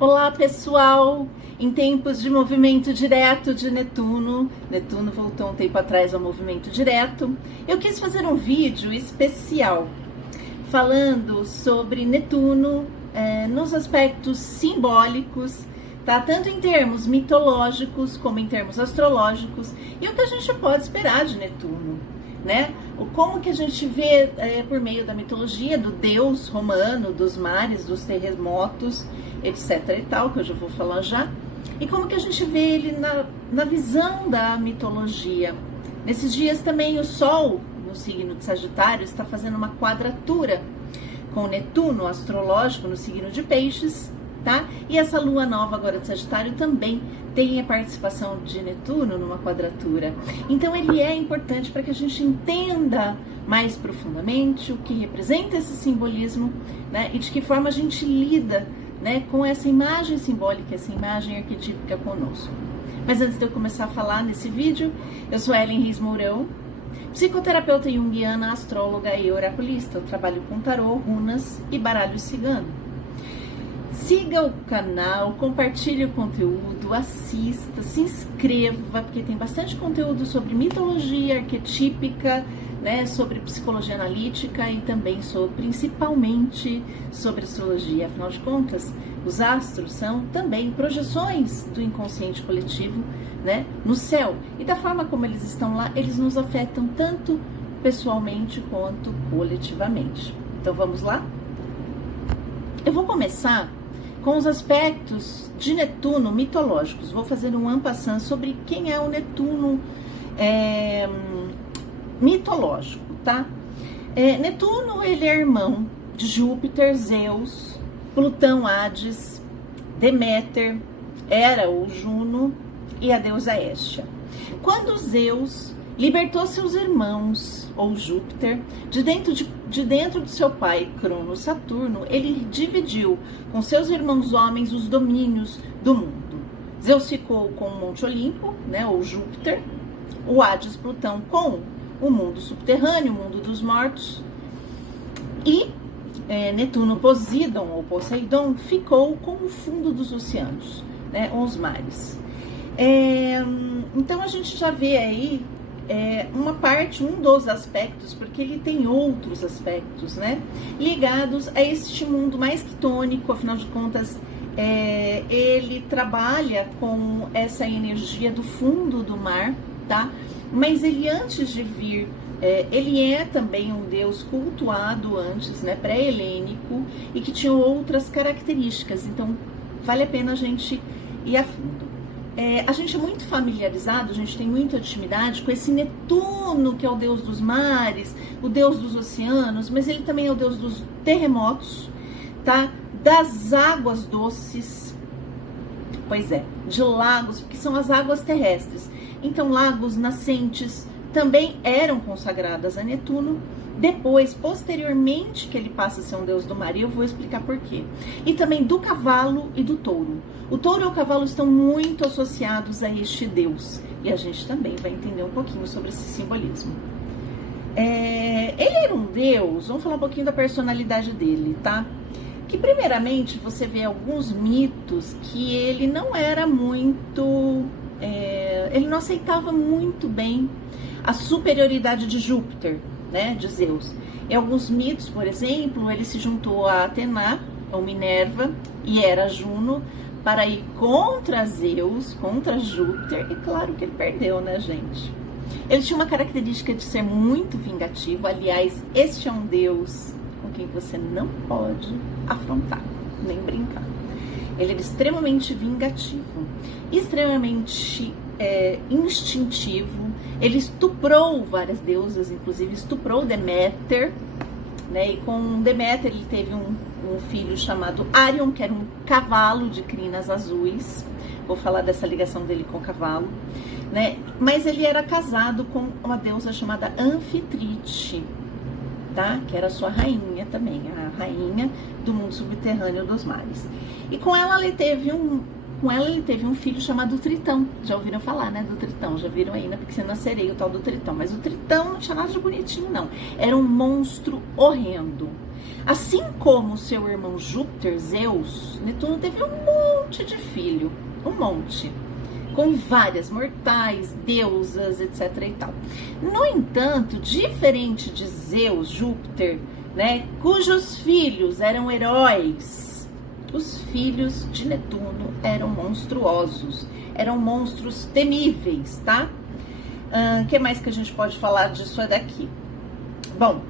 Olá pessoal, em tempos de movimento direto de Netuno voltou um tempo atrás ao movimento direto, eu quis fazer um vídeo especial falando sobre Netuno nos aspectos simbólicos, tá? Tanto em termos mitológicos como em termos astrológicos, e o que a gente pode esperar de Netuno, né? Como que a gente vê por meio da mitologia do deus romano, dos mares, dos terremotos, etc e tal, que eu já vou falar já, e como que a gente vê ele na visão da mitologia. Nesses dias também o Sol, no signo de Sagitário, está fazendo uma quadratura com Netuno astrológico no signo de Peixes, tá? E essa lua nova agora de Sagitário também tem a participação de Netuno numa quadratura. Então ele é importante para que a gente entenda mais profundamente o que representa esse simbolismo, né? E de que forma a gente lida, né, com essa imagem simbólica, essa imagem arquetípica conosco. Mas antes de eu começar a falar nesse vídeo, eu sou Ellen Reis Mourão, psicoterapeuta junguiana, astróloga e oraculista. Eu trabalho com tarô, runas e baralho cigano. Siga o canal, compartilhe o conteúdo, assista, se inscreva, porque tem bastante conteúdo sobre mitologia arquetípica, né, sobre psicologia analítica e também principalmente sobre astrologia. Afinal de contas, os astros são também projeções do inconsciente coletivo, né, no céu. E da forma como eles estão lá, eles nos afetam tanto pessoalmente quanto coletivamente. Então vamos lá? Eu vou começar com os aspectos de Netuno mitológicos. Vou fazer um en passant sobre quem é o Netuno mitológico, tá? Netuno, ele é irmão de Júpiter, Zeus, Plutão, Hades, Deméter, Hera ou Juno e a deusa Hestia. Quando Zeus libertou seus irmãos, ou Júpiter, de dentro do seu pai, Crono Saturno, ele dividiu com seus irmãos homens os domínios do mundo. Zeus ficou com o Monte Olimpo, né, ou Júpiter, o Hades, Plutão, com o mundo subterrâneo, o mundo dos mortos, e Netuno, Poseidon, ou Poseidon, ficou com o fundo dos oceanos, né, os mares. Então a gente já vê aí um dos aspectos, porque ele tem outros aspectos, né, ligados a este mundo mais quitônico. Afinal de contas, ele trabalha com essa energia do fundo do mar, tá? Mas ele, antes de vir, ele é também um deus cultuado antes, né, pré-helênico, e que tinha outras características. Então vale a pena a gente ir a fundo. A gente é muito familiarizado, a gente tem muita intimidade com esse Netuno, que é o deus dos mares, o deus dos oceanos, mas ele também é o deus dos terremotos, tá? Das águas doces, de lagos, porque são as águas terrestres. Então, lagos, nascentes também eram consagradas a Netuno. Depois, posteriormente, que ele passa a ser um deus do mar, e eu vou explicar por quê. E também do cavalo e do touro. O touro e o cavalo estão muito associados a este deus, e a gente também vai entender um pouquinho sobre esse simbolismo. Ele era um deus, vamos falar um pouquinho da personalidade dele, tá? Que primeiramente você vê alguns mitos que ele não era muito... ele não aceitava muito bem a superioridade de Júpiter, né, de Zeus. Em alguns mitos, por exemplo, ele se juntou a Atena, ou Minerva, e era Juno, para ir contra Zeus, contra Júpiter, e claro que ele perdeu, né, gente? Ele tinha uma característica de ser muito vingativo. Aliás, este é um deus com quem você não pode afrontar, nem brincar. Ele era extremamente vingativo, extremamente instintivo. Ele estuprou várias deusas, inclusive estuprou Deméter, né? E com Deméter ele teve um filho chamado Arion, que era um cavalo de crinas azuis. Vou falar dessa ligação dele com o cavalo, né? Mas ele era casado com uma deusa chamada Anfitrite, tá? Que era sua rainha também, a rainha do mundo subterrâneo dos mares. E com ela ele teve um filho chamado Tritão. Já ouviram falar, né, do Tritão? Já viram aí na Pequena Sereia o tal do Tritão. Mas o Tritão não tinha nada de bonitinho, não. Era um monstro horrendo. Assim como seu irmão Júpiter, Zeus, Netuno teve um monte de filho, um monte, com várias mortais, deusas, etc. e tal. No entanto, diferente de Zeus, Júpiter, né, cujos filhos eram heróis, os filhos de Netuno eram monstruosos, eram monstros temíveis, tá? O que mais que a gente pode falar disso daqui? Bom,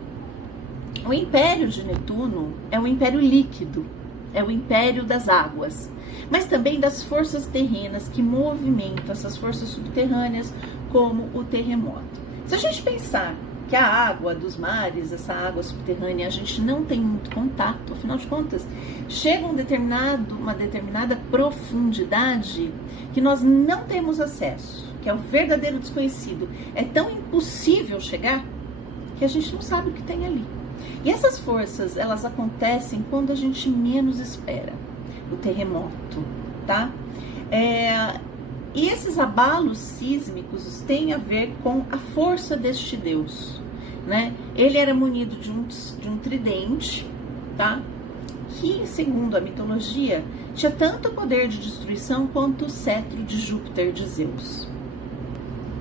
o império de Netuno é um império líquido, é o império das águas, mas também das forças terrenas que movimentam essas forças subterrâneas, como o terremoto. Se a gente pensar que a água dos mares, essa água subterrânea, a gente não tem muito contato, afinal de contas, chega uma determinada profundidade que nós não temos acesso, que é o verdadeiro desconhecido. É tão impossível chegar que a gente não sabe o que tem ali. E essas forças, elas acontecem quando a gente menos espera. O terremoto, tá? E esses abalos sísmicos têm a ver com a força deste Deus, né? Ele era munido de um tridente, tá? Que, segundo a mitologia, tinha tanto poder de destruição quanto o cetro de Júpiter, de Zeus.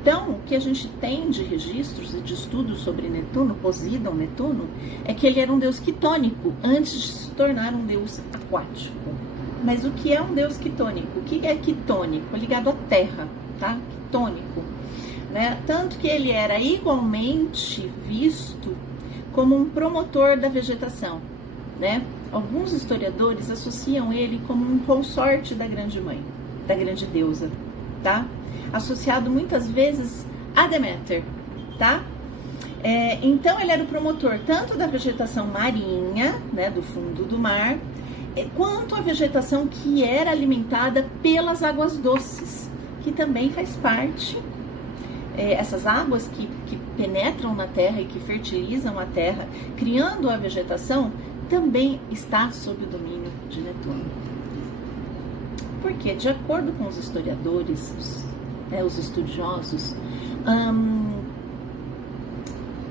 Então, o que a gente tem de registros e de estudos sobre Netuno, Poseidon, Netuno, é que ele era um deus quitônico antes de se tornar um deus aquático. Mas o que é um deus quitônico? O que é quitônico? Ligado à terra, tá? Quitônico, né? Tanto que ele era igualmente visto como um promotor da vegetação, né? Alguns historiadores associam ele como um consorte da grande mãe, da grande deusa, tá? Associado muitas vezes a Deméter, tá? Então ele era o promotor tanto da vegetação marinha, né, do fundo do mar, quanto a vegetação que era alimentada pelas águas doces, que também faz parte, essas águas que penetram na terra e que fertilizam a terra, criando a vegetação, também está sob o domínio de Netuno. Porque, de acordo com os historiadores, os estudiosos,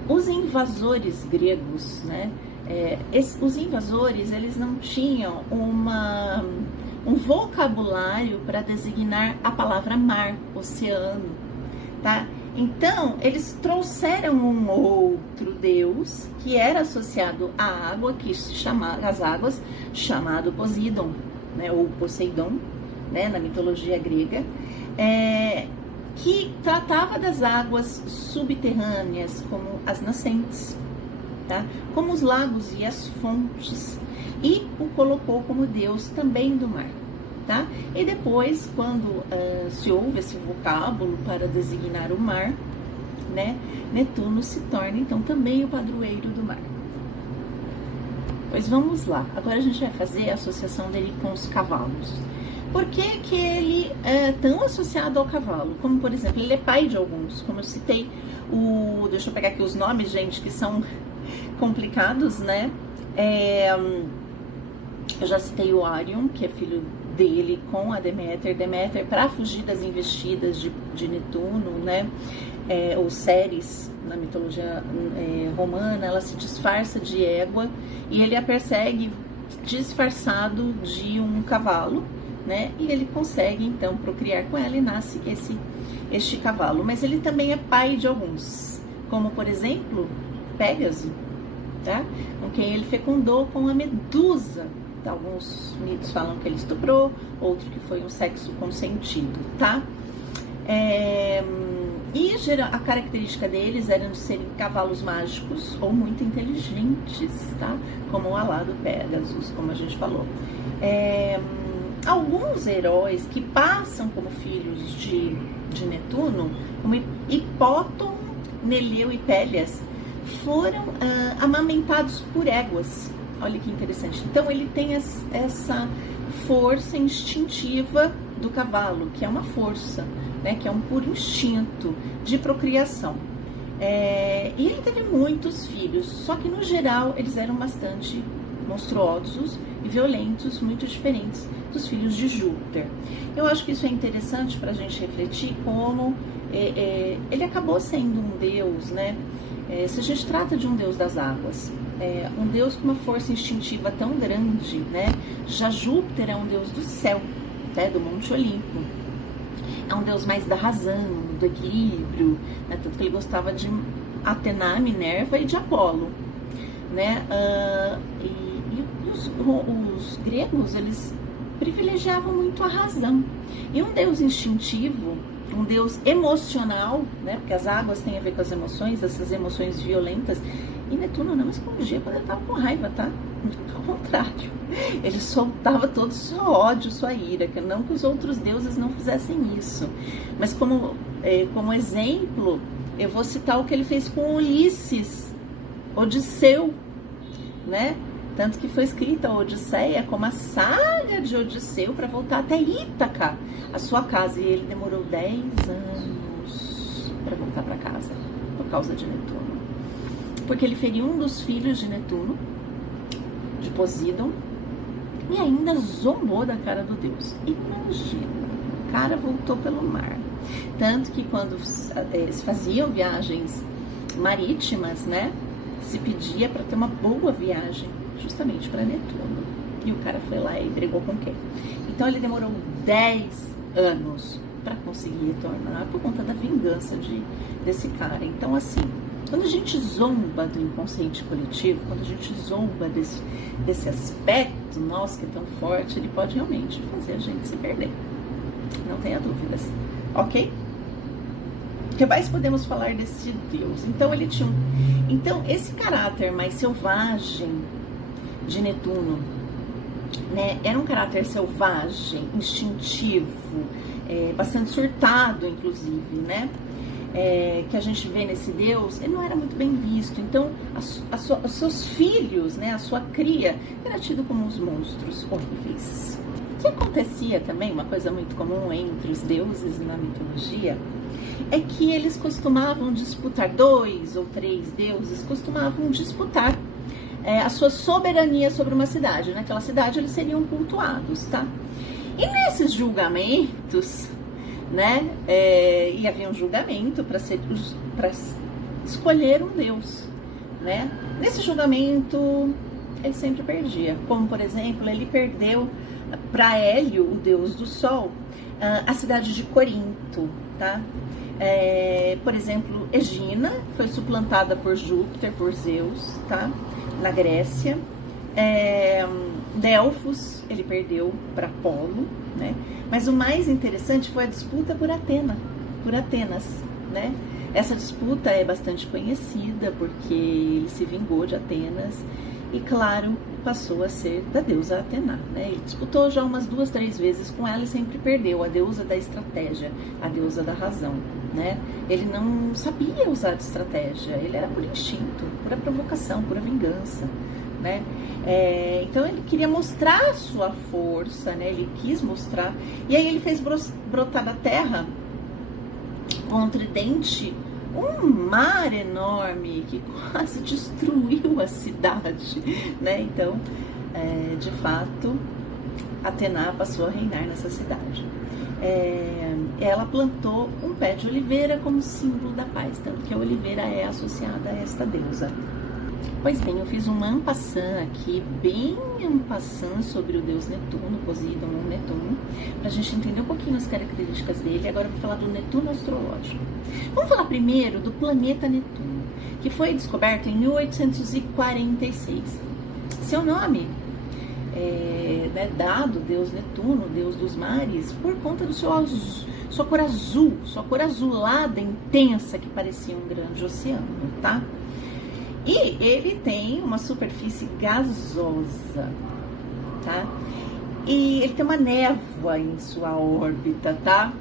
os invasores gregos, né? Os invasores, eles não tinham um vocabulário para designar a palavra mar, oceano, tá? Então, eles trouxeram um outro deus que era associado à água, às águas, chamado Poseidon, né? Ou Poseidon, né? Na mitologia grega, que tratava das águas subterrâneas, como as nascentes, tá? Como os lagos e as fontes, e o colocou como deus também do mar, tá? E depois, quando se houve esse vocábulo para designar o mar, né, Netuno se torna então também o padroeiro do mar. Pois vamos lá, agora a gente vai fazer a associação dele com os cavalos. Por que que ele é tão associado ao cavalo? Como, por exemplo, ele é pai de alguns, como eu citei, deixa eu pegar aqui os nomes, gente, que são complicados, né? Eu já citei o Arion, que é filho dele com a Deméter. Deméter, para fugir das investidas de Netuno, né? Ou Ceres, na mitologia romana, ela se disfarça de égua e ele a persegue disfarçado de um cavalo, né? E ele consegue então procriar com ela e nasce este cavalo. Mas ele também é pai de alguns, como por exemplo Pégaso, tá? Com quem ele fecundou com a Medusa. Alguns mitos falam que ele estuprou, outro que foi um sexo consentido, tá? E a característica deles era de serem cavalos mágicos ou muito inteligentes, tá? Como o alado Pégasus, como a gente falou. Alguns heróis que passam como filhos de Netuno, como Hipóton, Neleu e Pélias, foram amamentados por éguas. Olha que interessante. Então ele tem essa força instintiva do cavalo, que é uma força, né, que é um puro instinto de procriação. E ele teve muitos filhos, só que no geral eles eram bastante monstruosos e violentos, muito diferentes dos filhos de Júpiter. Eu acho que isso é interessante para a gente refletir como ele acabou sendo um deus, né? Se a gente trata de um deus das águas, um Deus com uma força instintiva tão grande, né? Já Júpiter é um Deus do céu, né? Do Monte Olimpo. É um Deus mais da razão, do equilíbrio, né? Tanto que ele gostava de Atena, Minerva e de Apolo, né? E os gregos, eles privilegiavam muito a razão. E um Deus instintivo, um Deus emocional, né? Porque as águas têm a ver com as emoções, essas emoções violentas. E Netuno não escondia quando ele estava com raiva, tá? Ao contrário, ele soltava todo o seu ódio, sua ira, que não que os outros deuses não fizessem isso. Mas como exemplo, eu vou citar o que ele fez com Ulisses, Odisseu, né? Tanto que foi escrita a Odisseia como a saga de Odisseu para voltar até Ítaca, a sua casa. E ele demorou 10 anos para voltar para casa, por causa de Netuno. Porque ele feriu um dos filhos de Netuno, de Poseidon, e ainda zombou da cara do deus. Imagina, o cara voltou pelo mar. Tanto que quando se faziam viagens marítimas, né, se pedia para ter uma boa viagem, justamente para Netuno. E o cara foi lá e brigou com quem? Então ele demorou 10 anos para conseguir retornar por conta da vingança desse cara. Então, assim, quando a gente zomba do inconsciente coletivo, quando a gente zomba desse aspecto nosso que é tão forte, ele pode realmente fazer a gente se perder. Não tenha dúvidas, ok? O que mais podemos falar desse Deus? Então, ele tinha então, esse caráter mais selvagem de Netuno, né, era um caráter selvagem, instintivo, bastante surtado, inclusive, né? Que a gente vê nesse Deus, ele não era muito bem visto. Então, os seus filhos, né, a sua cria, era tido como os monstros horríveis. O que acontecia também, uma coisa muito comum entre os deuses na mitologia, é que eles costumavam disputar, 2 ou 3 deuses costumavam disputar a sua soberania sobre uma cidade. Naquela cidade eles seriam cultuados, tá? E nesses julgamentos, né, e havia um julgamento para escolher um deus, né? Nesse julgamento ele sempre perdia, como por exemplo ele perdeu para Hélio, o deus do sol, a cidade de Corinto, tá? Por exemplo, Egina foi suplantada por Júpiter, por Zeus, tá? Na Grécia. Delfos ele perdeu para Apolo, né? Mas o mais interessante foi a disputa por Atenas, né? Essa disputa é bastante conhecida porque ele se vingou de Atenas e, claro, passou a ser da deusa Atena, né? Ele disputou já umas 2, 3 vezes com ela e sempre perdeu, a deusa da estratégia, a deusa da razão, né? Ele não sabia usar de estratégia, ele era por instinto, pura provocação, pura vingança, né? Então ele queria mostrar a sua força, né? Ele quis mostrar, e aí ele fez brotar da terra com um tridente um mar enorme que quase destruiu a cidade, né? Então, de fato, Atena passou a reinar nessa cidade. Ela plantou um pé de oliveira como símbolo da paz, tanto que a oliveira é associada a esta deusa. Pois bem, eu fiz um en passant aqui, bem en passant, sobre o deus Netuno, Poseidon ou Netuno, pra gente entender um pouquinho as características dele. Agora eu vou falar do Netuno astrológico. Vamos falar primeiro do planeta Netuno, que foi descoberto em 1846. Seu nome é dado, deus Netuno, deus dos mares, por conta do sua cor azul, sua cor azulada intensa que parecia um grande oceano, tá? E ele tem uma superfície gasosa, tá? E ele tem uma névoa em sua órbita, tá?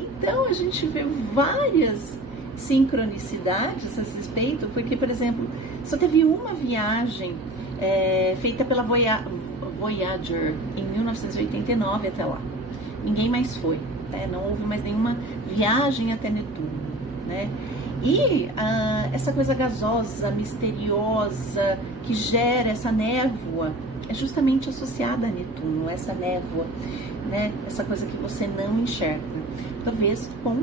Então a gente vê várias sincronicidades a esse respeito, porque, por exemplo, só teve uma viagem feita pela Voyager em 1989 até lá. Ninguém mais foi, né? Não houve mais nenhuma viagem até Netuno, né? E essa coisa gasosa, misteriosa, que gera essa névoa, é justamente associada a Netuno, essa névoa, né? Essa coisa que você não enxerga. Talvez com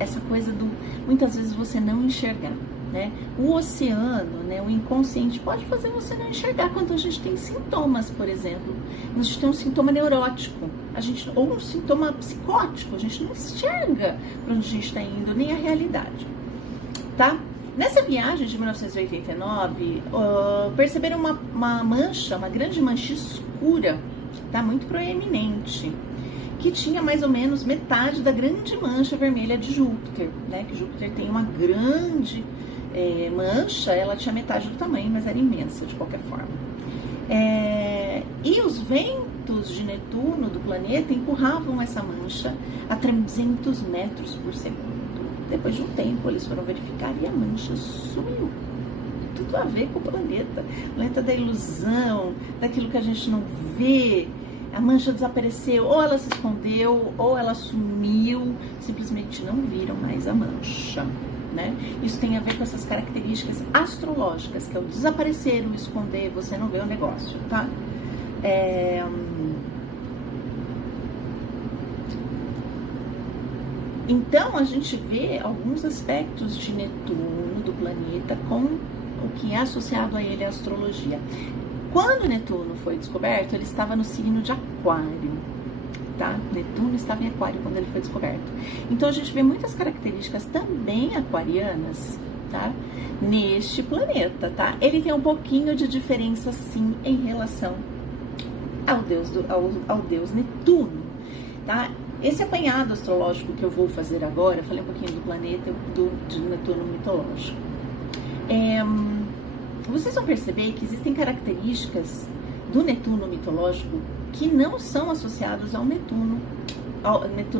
essa coisa do, muitas vezes, você não enxergar. né? O oceano, né, o inconsciente pode fazer você não enxergar quando a gente tem sintomas, por exemplo. A gente tem um sintoma neurótico, ou um sintoma psicótico, a gente não enxerga para onde a gente está indo, nem a realidade, tá? Nessa viagem de 1989, perceberam uma mancha, uma grande mancha escura, tá? Muito proeminente, que tinha mais ou menos metade da grande mancha vermelha de Júpiter, né? Que Júpiter tem uma grande mancha, ela tinha metade do tamanho, mas era imensa de qualquer forma. E os ventos de Netuno, do planeta, empurravam essa mancha a 300 metros por segundo. Depois de um tempo, eles foram verificar e a mancha sumiu. Tudo a ver com o planeta. O planeta da ilusão, daquilo que a gente não vê. A mancha desapareceu, ou ela se escondeu, ou ela sumiu, simplesmente não viram mais a mancha, né? Isso tem a ver com essas características astrológicas, que é o desaparecer, o esconder, você não vê o negócio, tá? Então, a gente vê alguns aspectos de Netuno, do planeta, com o que é associado a ele, a astrologia. Quando Netuno foi descoberto, ele estava no signo de Aquário, tá? Netuno estava em Aquário quando ele foi descoberto. Então, a gente vê muitas características também aquarianas, tá? Neste planeta, tá? Ele tem um pouquinho de diferença, sim, em relação ao deus Netuno, tá? Esse apanhado astrológico que eu vou fazer agora, eu falei um pouquinho do planeta, de Netuno mitológico. Vocês vão perceber que existem características do Netuno mitológico que não são associadas ao Netuno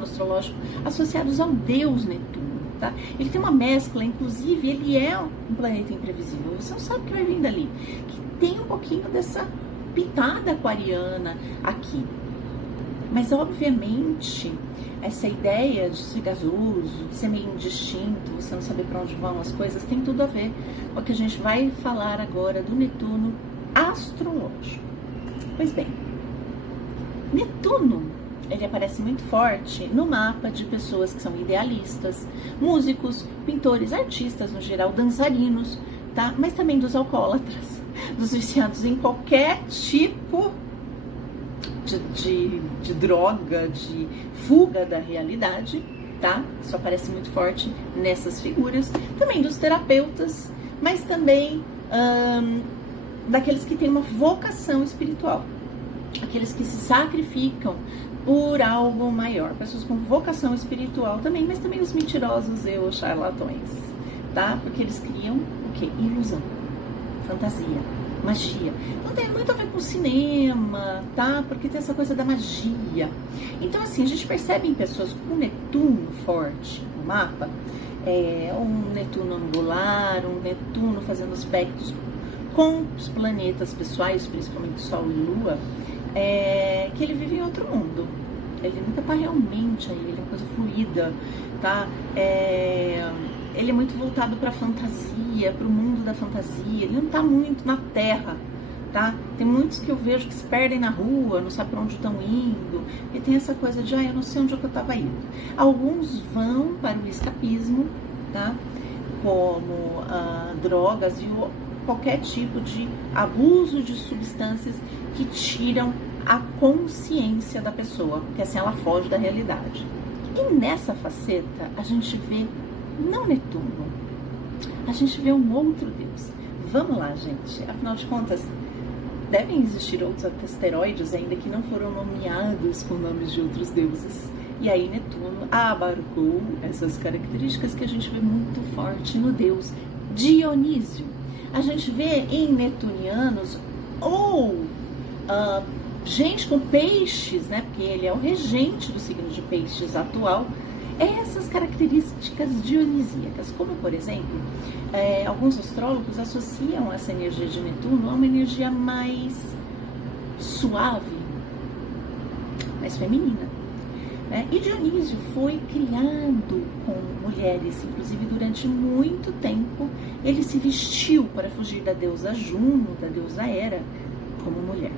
astrológico, associados ao deus Netuno, tá? Ele tem uma mescla, inclusive ele é um planeta imprevisível, você não sabe o que vai vir dali, que tem um pouquinho dessa pitada aquariana aqui. Mas, obviamente, essa ideia de ser gasoso, de ser meio indistinto, você não saber para onde vão as coisas, tem tudo a ver com o que a gente vai falar agora do Netuno astrológico. Pois bem, Netuno, ele aparece muito forte no mapa de pessoas que são idealistas, músicos, pintores, artistas no geral, dançarinos, tá? Mas também dos alcoólatras, dos viciados em qualquer tipo de droga, de fuga da realidade, tá? Isso aparece muito forte nessas figuras. Também dos terapeutas, mas também daqueles que têm uma vocação espiritual. Aqueles que se sacrificam por algo maior. Pessoas com vocação espiritual também, mas também os mentirosos e os charlatões, tá? Porque eles criam o quê? Ilusão, fantasia, magia. Então tem muito a ver com cinema, tá? Porque tem essa coisa da magia. Então assim, a gente percebe em pessoas com Netuno forte no mapa, um Netuno angular, um Netuno fazendo aspectos com os planetas pessoais, principalmente Sol e Lua, que ele vive em outro mundo. Ele nunca tá realmente aí, ele é uma coisa fluida, tá? Ele é muito voltado para a fantasia, para o mundo da fantasia. Ele não tá muito na Terra, tá? Tem muitos que eu vejo que se perdem na rua, não sabem para onde estão indo, e tem essa coisa de, eu não sei onde é que eu estava indo. Alguns vão para o escapismo, tá? Como drogas e qualquer tipo de abuso de substâncias que tiram a consciência da pessoa, porque assim ela foge da realidade. E nessa faceta a gente vê não Netuno, a gente vê um outro deus. Vamos lá, gente, afinal de contas devem existir outros asteroides ainda que não foram nomeados com nomes de outros deuses. E aí Netuno abarcou essas características que a gente vê muito forte no deus Dionísio. A gente vê em netunianos ou gente com peixes, né? Porque ele é o regente do signo de peixes atual. Essas características dionisíacas, como por exemplo, alguns astrólogos associam essa energia de Netuno a uma energia mais suave, mais feminina. E Dionísio foi criado com mulheres, inclusive durante muito tempo ele se vestiu para fugir da deusa Juno, da deusa Hera, como mulher.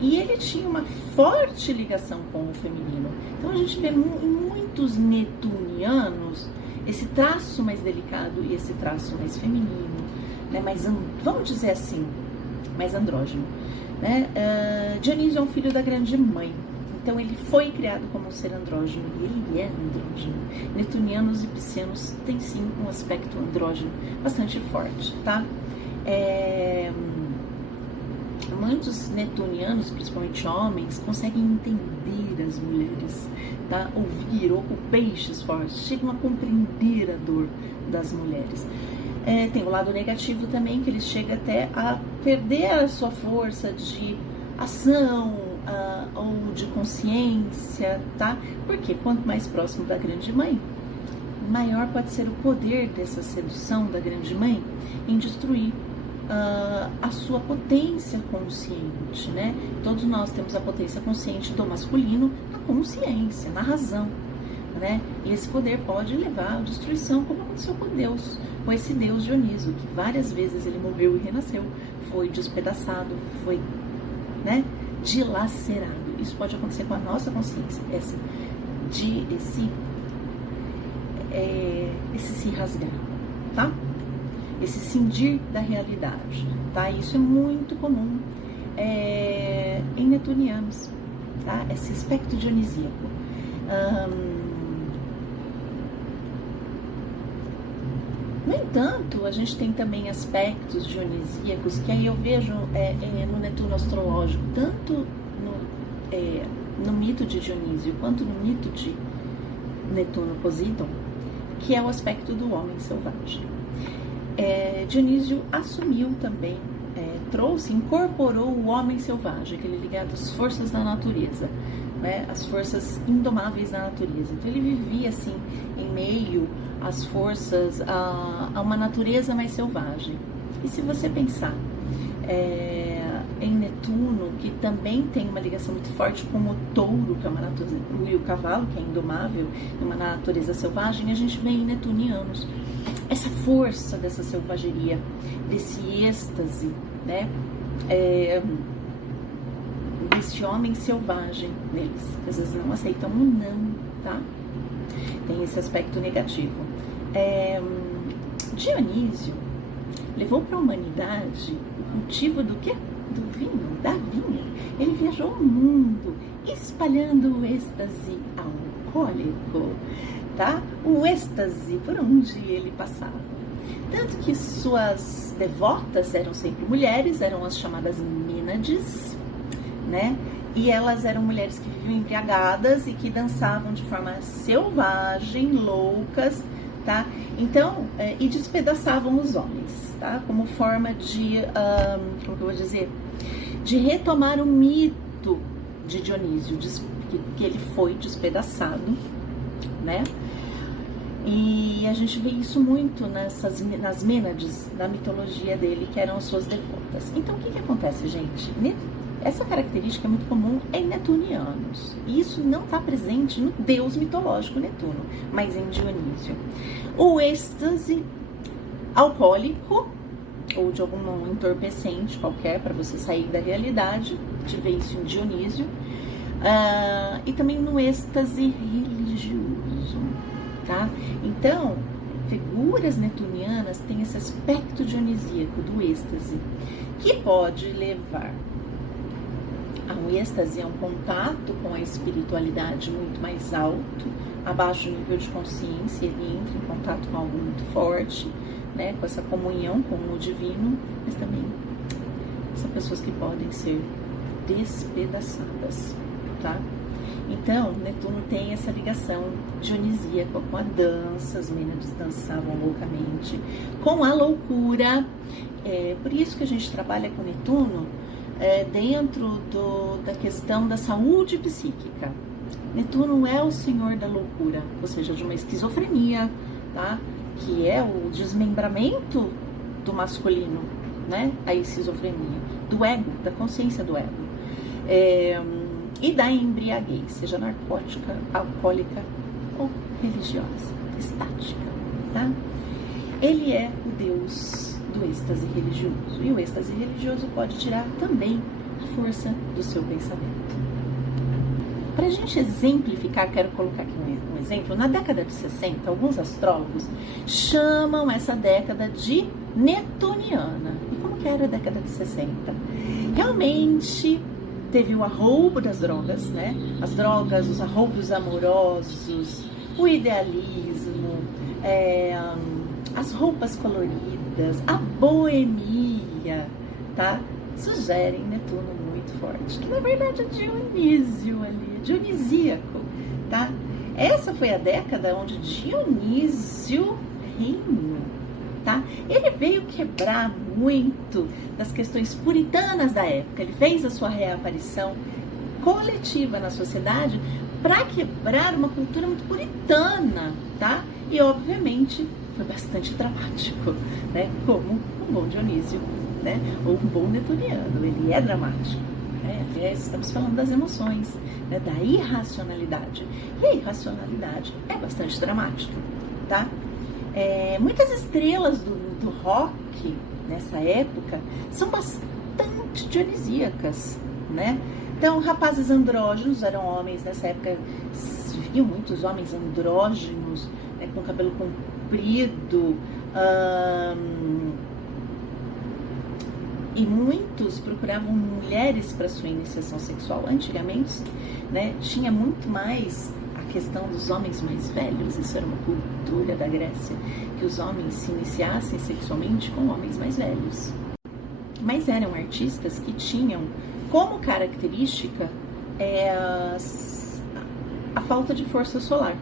E ele tinha uma forte ligação com o feminino. Então a gente vê em muitos netunianos esse traço mais delicado e esse traço mais feminino, né? Vamos dizer assim, mais andrógeno, né? Dionísio é um filho da grande mãe, então ele foi criado como um ser andrógeno e ele é andrógeno. Netunianos e piscianos têm sim um aspecto andrógeno bastante forte, tá? Muitos netunianos, principalmente homens, conseguem entender as mulheres, tá? Ouvir, ou peixes fortes, chegam a compreender a dor das mulheres. Tem o lado negativo também, que ele chega até a perder a sua força de ação ou de consciência, tá? Porque quanto mais próximo da grande mãe, maior pode ser o poder dessa sedução da grande mãe em destruir a sua potência consciente, né? Todos nós temos a potência consciente do masculino na consciência, na razão, né? E esse poder pode levar à destruição, como aconteceu com Deus, com esse Deus Dionísio, que várias vezes ele morreu e renasceu, foi despedaçado, foi, né, dilacerado. Isso pode acontecer com a nossa consciência, esse se rasgar, tá? Esse cindir da realidade, tá? Isso é muito comum em netunianos, tá? Esse aspecto dionisíaco. No entanto, a gente tem também aspectos dionisíacos que aí eu vejo no Netuno astrológico, tanto no mito de Dionísio quanto no mito de Netuno Poseidon, que é o aspecto do homem selvagem. Dionísio assumiu também, incorporou o homem selvagem, aquele ligado às forças da natureza, né, as forças indomáveis da natureza. Então ele vivia assim em meio às forças, a uma natureza mais selvagem. E se você pensar em Netuno, que também tem uma ligação muito forte com o touro, que é uma natureza, e o cavalo, que é indomável, uma natureza selvagem, a gente vê em netunianos essa força dessa selvageria, desse êxtase, né? Desse homem selvagem neles, que às vezes não aceitam um não, tá? Tem esse aspecto negativo. Dionísio levou para a humanidade o cultivo do quê? Do vinho, da vinha. Ele viajou o mundo espalhando o êxtase alcoólico, tá? O êxtase por onde ele passava. Tanto que suas devotas eram sempre mulheres, eram as chamadas Mínades, né? E elas eram mulheres que viviam embriagadas e que dançavam de forma selvagem, loucas, tá? Então, e despedaçavam os homens, tá? Como forma de, como que eu vou dizer? De retomar o mito de Dionísio, que ele foi despedaçado, né? E a gente vê isso muito nas Mênades, na mitologia dele, que eram as suas devotas. Então, o que acontece, gente? Essa característica é muito comum em netunianos. E isso não está presente no deus mitológico Netuno, mas em Dionísio. O êxtase alcoólico, ou de algum entorpecente qualquer, para você sair da realidade, a gente vê isso em Dionísio. E também no êxtase religioso, tá? Então, figuras netunianas têm esse aspecto dionisíaco do êxtase, que pode levar a um êxtase, a um contato com a espiritualidade muito mais alto, abaixo do nível de consciência, ele entra em contato com algo muito forte, né, com essa comunhão com o divino, mas também são pessoas que podem ser despedaçadas, tá? Então, Netuno tem essa ligação dionisíaca com a dança, as meninas dançavam loucamente, com a loucura. Por isso que a gente trabalha com Netuno dentro da questão da saúde psíquica. Netuno é o senhor da loucura, ou seja, de uma esquizofrenia, tá? Que é o desmembramento do masculino, né? A esquizofrenia, do ego, da consciência do ego. E da embriaguez, seja narcótica, alcoólica ou religiosa, estática, tá? Ele é o deus do êxtase religioso, e o êxtase religioso pode tirar também a força do seu pensamento. Para a gente exemplificar, quero colocar aqui um exemplo. Na década de 60, alguns astrólogos chamam essa década de netuniana. E como que era a década de 60? Realmente teve o arroubo das drogas, né? As drogas, os arroubos amorosos, o idealismo, as roupas coloridas, a boemia, tá? Sugerem Netuno muito forte, que na verdade é Dionísio ali, dionisíaco, tá? Essa foi a década onde Dionísio reinou, tá? Ele veio quebrar muito das questões puritanas da época, ele fez a sua reaparição coletiva na sociedade para quebrar uma cultura muito puritana, tá? E obviamente foi bastante dramático, né? Como um bom Dionísio, né? Ou um bom netuniano, ele é dramático, né? Aliás, estamos falando das emoções, né? Da irracionalidade, e a irracionalidade é bastante dramática, tá? Muitas estrelas do rock nessa época são bastante dionisíacas, né? Então, rapazes andrógenos eram homens nessa época, se viam muitos homens andrógenos, né, com cabelo comprido, e muitos procuravam mulheres para sua iniciação sexual. Antigamente, né, tinha muito mais a questão dos homens mais velhos, isso era uma cultura da Grécia, que os homens se iniciassem sexualmente com homens mais velhos. Mas eram artistas que tinham como característica a falta de força solar,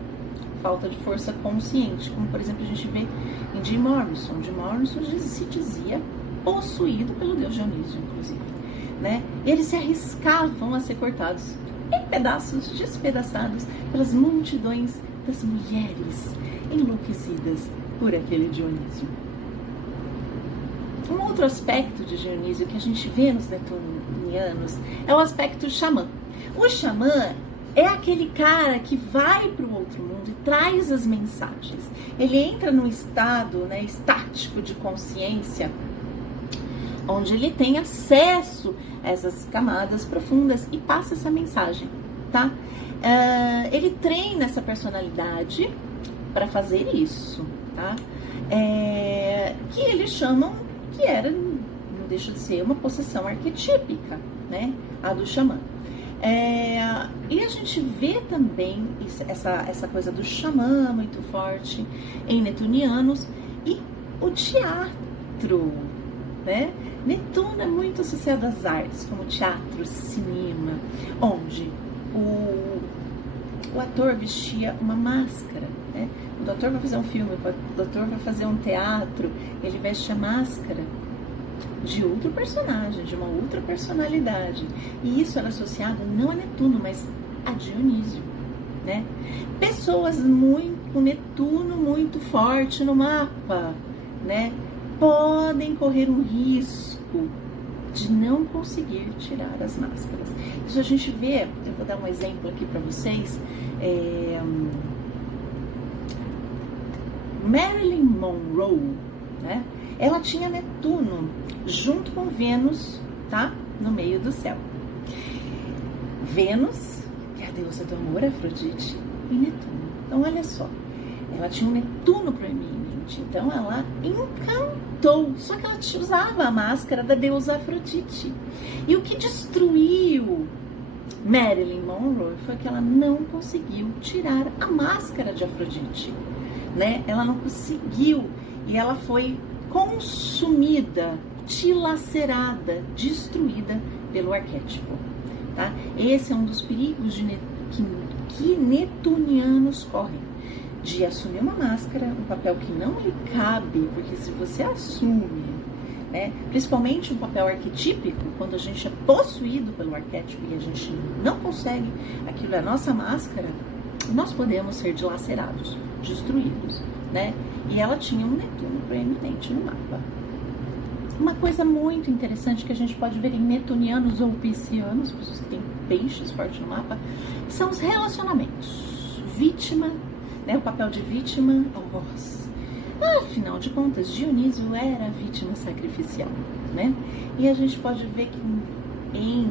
falta de força consciente, como por exemplo a gente vê em Jim Morrison. Jim Morrison se dizia possuído pelo deus Dionísio, inclusive, né? E eles se arriscavam a ser cortados em pedaços, despedaçados pelas multidões das mulheres enlouquecidas por aquele Dionísio. Um outro aspecto de Dionísio que a gente vê nos netunianos é o aspecto xamã. O xamã é aquele cara que vai para o outro mundo e traz as mensagens. Ele entra num estado, né, estático de consciência, onde ele tem acesso a essas camadas profundas e passa essa mensagem, tá? Ele treina essa personalidade para fazer isso, tá? Que eles chamam, que era, não deixa de ser uma possessão arquetípica, né? A do xamã. E a gente vê também essa coisa do xamã muito forte em netunianos e o teatro, né? Netuno é muito associado às artes, como teatro, cinema, onde o ator vestia uma máscara, né? O ator vai fazer um filme, o ator vai fazer um teatro, ele veste a máscara de outro personagem, de uma outra personalidade. E isso era associado não a Netuno, mas a Dionísio, né? Pessoas com Netuno muito forte no mapa, né, podem correr um risco de não conseguir tirar as máscaras. Isso a gente vê, eu vou dar um exemplo aqui para vocês. Marilyn Monroe, né? Ela tinha Netuno junto com Vênus, tá? No meio do céu. Vênus, que é a deusa do amor, Afrodite, e Netuno. Então, olha só, ela tinha um Netuno proeminente, então ela encantou, só que ela usava a máscara da deusa Afrodite. E o que destruiu Marilyn Monroe foi que ela não conseguiu tirar a máscara de Afrodite, né? Ela não conseguiu, e ela foi consumida, dilacerada, destruída pelo arquétipo, tá? Esse é um dos perigos que netunianos correm, de assumir uma máscara, um papel que não lhe cabe, porque se você assume, né, principalmente um papel arquetípico, quando a gente é possuído pelo arquétipo e a gente não consegue, aquilo é a nossa máscara, nós podemos ser dilacerados, destruídos, né? E ela tinha um Netuno proeminente no mapa. Uma coisa muito interessante que a gente pode ver em netunianos ou piscianos, pessoas que têm peixes fortes no mapa, são os relacionamentos. Vítima, né? O papel de vítima, afinal de contas, Dionísio era a vítima sacrificial, né? E a gente pode ver que em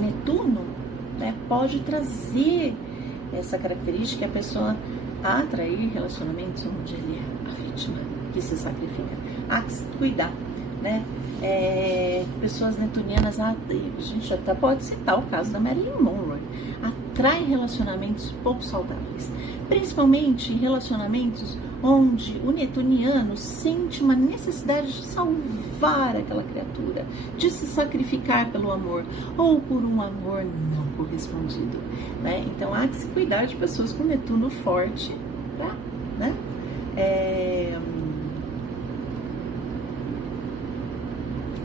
Netuno pode trazer essa característica, a pessoa a atrair relacionamentos onde ele é a vítima que se sacrifica. Há que se cuidar, né? Pessoas netunianas, a gente até pode citar o caso da Marilyn Monroe, atrai relacionamentos pouco saudáveis, principalmente relacionamentos onde o netuniano sente uma necessidade de salvar aquela criatura, de se sacrificar pelo amor ou por um amor não correspondido, né? Então há que se cuidar de pessoas com Netuno forte, tá? Né?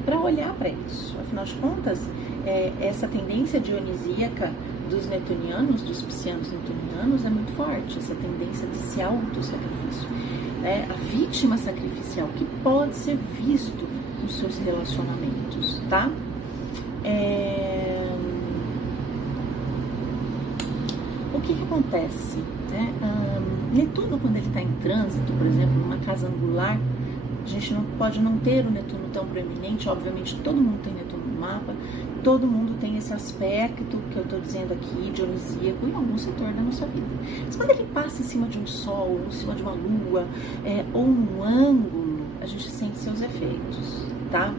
Para olhar para isso, afinal de contas, essa tendência dionisíaca dos netunianos, dos piscianos netunianos, é muito forte, essa tendência de se auto-sacrifício, a vítima sacrificial, que pode ser visto nos seus relacionamentos, tá? O que acontece, né? Netuno, quando ele está em trânsito, por exemplo, numa casa angular, a gente não pode não ter o Netuno tão proeminente. Obviamente todo mundo tem Netuno no mapa, todo mundo tem esse aspecto que eu estou dizendo aqui, dionisíaco, em algum setor da nossa vida. Mas quando ele passa em cima de um sol, ou em cima de uma lua, ou num ângulo, a gente sente seus efeitos, tá?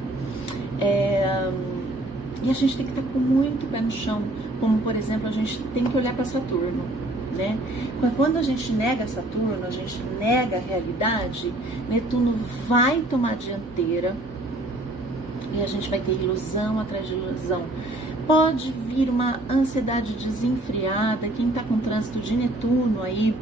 E a gente tem que estar com muito pé no chão, como por exemplo, a gente tem que olhar para Saturno, né? Quando a gente nega Saturno, a gente nega a realidade, Netuno vai tomar a dianteira e a gente vai ter ilusão atrás de ilusão. Pode vir uma ansiedade desenfreada, quem está com trânsito de Netuno aí,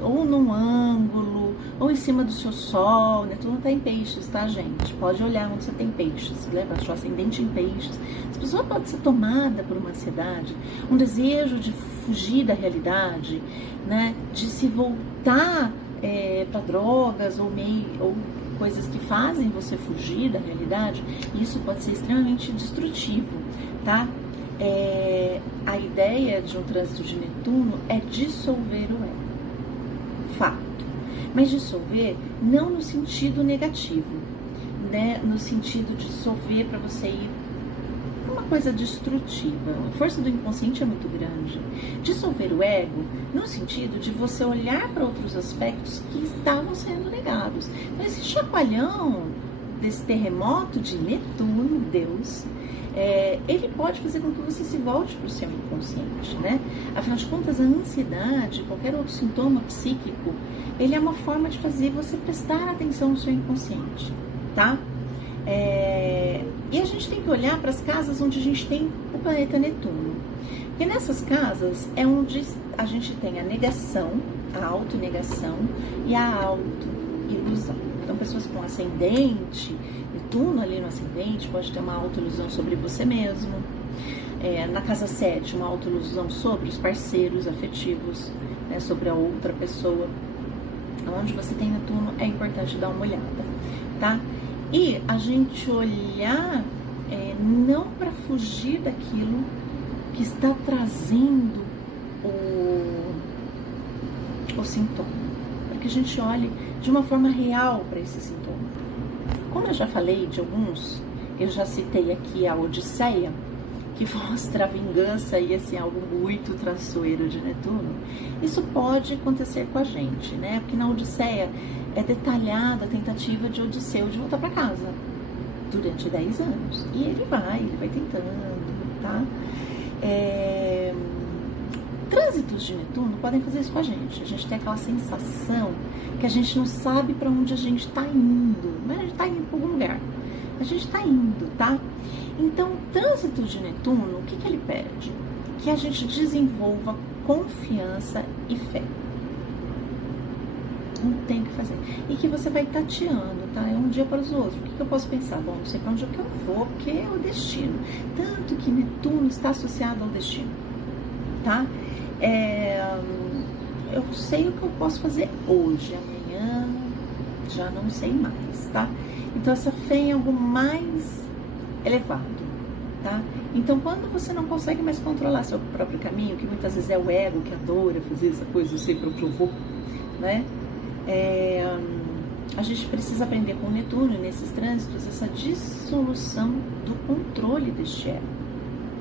ou num ângulo, ou em cima do seu sol. Netuno está em peixes, tá, gente? Pode olhar onde você tem peixes, leva seu ascendente em peixes. Essa pessoa pode ser tomada por uma ansiedade, um desejo de fugir da realidade, né? De se voltar para drogas ou coisas que fazem você fugir da realidade. E isso pode ser extremamente destrutivo, tá? A ideia de um trânsito de Netuno é dissolver o ego, fato, mas dissolver não no sentido negativo, né? No sentido de dissolver para você ir uma coisa destrutiva. A força do inconsciente é muito grande. Dissolver o ego no sentido de você olhar para outros aspectos que estavam sendo negados. Então, esse chacoalhão desse terremoto de Netuno, Deus, ele pode fazer com que você se volte para o seu inconsciente, né? Afinal de contas, a ansiedade, qualquer outro sintoma psíquico, ele é uma forma de fazer você prestar atenção no seu inconsciente, tá? E a gente tem que olhar para as casas onde a gente tem o planeta Netuno. E nessas casas é onde a gente tem a negação, a autonegação e a autoilusão. Então, pessoas com ascendente, Netuno ali no ascendente, pode ter uma autoilusão sobre você mesmo. Na casa 7, uma autoilusão sobre os parceiros afetivos, né, sobre a outra pessoa. Onde você tem Netuno, é importante dar uma olhada, tá? E a gente olhar não para fugir daquilo que está trazendo o sintoma, para que a gente olhe de uma forma real para esse sintoma. Como eu já falei de alguns, eu já citei aqui a Odisseia, que mostra a vingança e assim, algo muito traiçoeiro de Netuno. Isso pode acontecer com a gente, né? Porque na Odisseia é detalhada a tentativa de Odisseu de voltar para casa durante 10 anos. E ele vai tentando, tá? Trânsitos de Netuno podem fazer isso com a gente. A gente tem aquela sensação que a gente não sabe para onde a gente está indo, mas a gente está indo para algum lugar. A gente está indo, tá? Então, o trânsito de Netuno, o que ele pede? Que a gente desenvolva confiança e fé. Não tem o que fazer. E que você vai tateando, tá? É um dia para os outros. O que eu posso pensar? Bom, não sei para onde é que eu vou, porque é o destino. Tanto que Netuno está associado ao destino, tá? Eu sei o que eu posso fazer hoje, amanhã já não sei mais, tá? Então, essa fé é algo mais elevado, tá? Então, quando você não consegue mais controlar seu próprio caminho, que muitas vezes é o ego que adora fazer essa coisa, eu sei para o que eu vou, né? A gente precisa aprender com o Netuno, nesses trânsitos, essa dissolução do controle deste ego,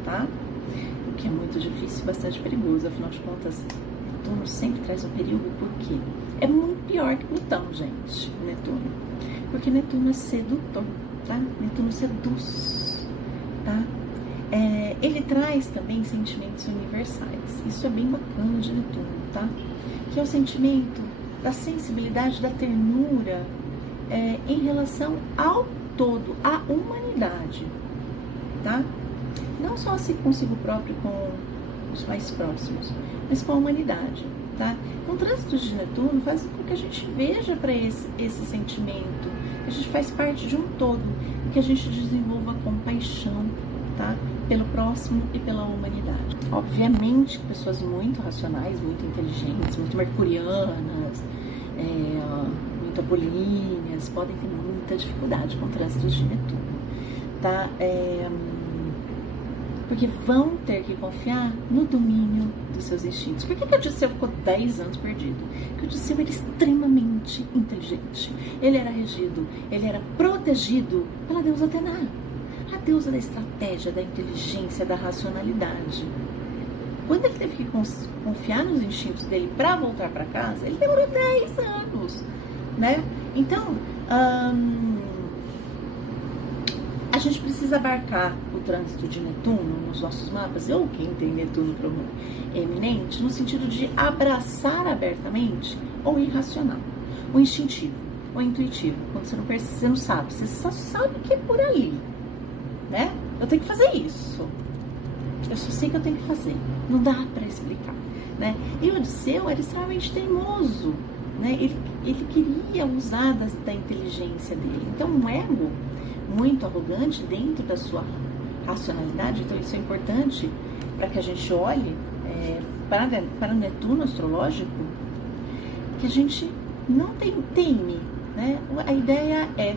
tá? O que é muito difícil e bastante perigoso, afinal de contas, Netuno sempre traz um perigo, porque é muito pior que Plutão, gente, Netuno. Porque Netuno é sedutor, tá? Netuno seduz, tá? Ele traz também sentimentos universais. Isso é bem bacana de Netuno, tá? Que é o sentimento da sensibilidade, da ternura em relação ao todo, à humanidade, tá? Não só assim consigo próprio, com os mais próximos, mas com a humanidade, tá? Então, trânsitos de Netuno fazem com que a gente veja para esse sentimento, que a gente faz parte de um todo, e que a gente desenvolva compaixão, tá? Pelo próximo e pela humanidade. Obviamente que pessoas muito racionais, muito inteligentes, muito mercurianas, muito apolíneas, podem ter muita dificuldade com trânsitos de Netuno, tá? Porque vão ter que confiar no domínio dos seus instintos. Por que o Odisseu ficou 10 anos perdido? Porque o Odisseu era extremamente inteligente. Ele era regido, ele era protegido pela deusa Atena, a deusa da estratégia, da inteligência, da racionalidade. Quando ele teve que confiar nos instintos dele para voltar para casa, ele demorou 10 anos, né? Então, a gente precisa abarcar o trânsito de Netuno nos nossos mapas, ou quem tem Netuno eminente, no sentido de abraçar abertamente o irracional, o instintivo, o intuitivo, quando você não sabe, você só sabe que é por ali, né? Eu tenho que fazer isso, eu só sei que eu tenho que fazer, não dá para explicar, né? E o Odisseu era extremamente teimoso, né? Ele queria usar da inteligência dele, então um ego muito arrogante dentro da sua racionalidade. Então isso é importante para que a gente olhe para o Netuno astrológico, que a gente não teme, né? A ideia é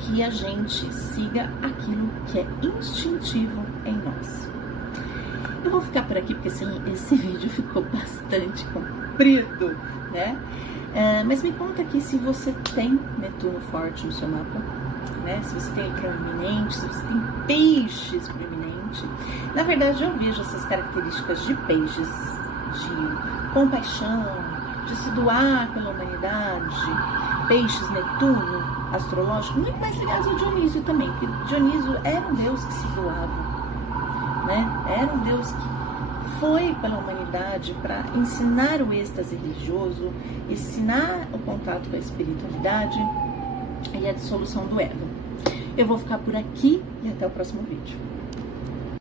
que a gente siga aquilo que é instintivo em nós. Eu vou ficar por aqui porque esse vídeo ficou bastante comprido, né? Mas me conta aqui se você tem Netuno forte no seu mapa, né? Se você tem ele proeminente, se você tem peixes proeminente. Na verdade, eu vejo essas características de peixes, de compaixão, de se doar pela humanidade, peixes, Netuno astrológico, muito mais ligados a Dionísio também, porque Dionísio era um deus que se doava, né? Era um deus que foi pela humanidade para ensinar o êxtase religioso, ensinar o contato com a espiritualidade e a dissolução do ego. Eu vou ficar por aqui e até o próximo vídeo.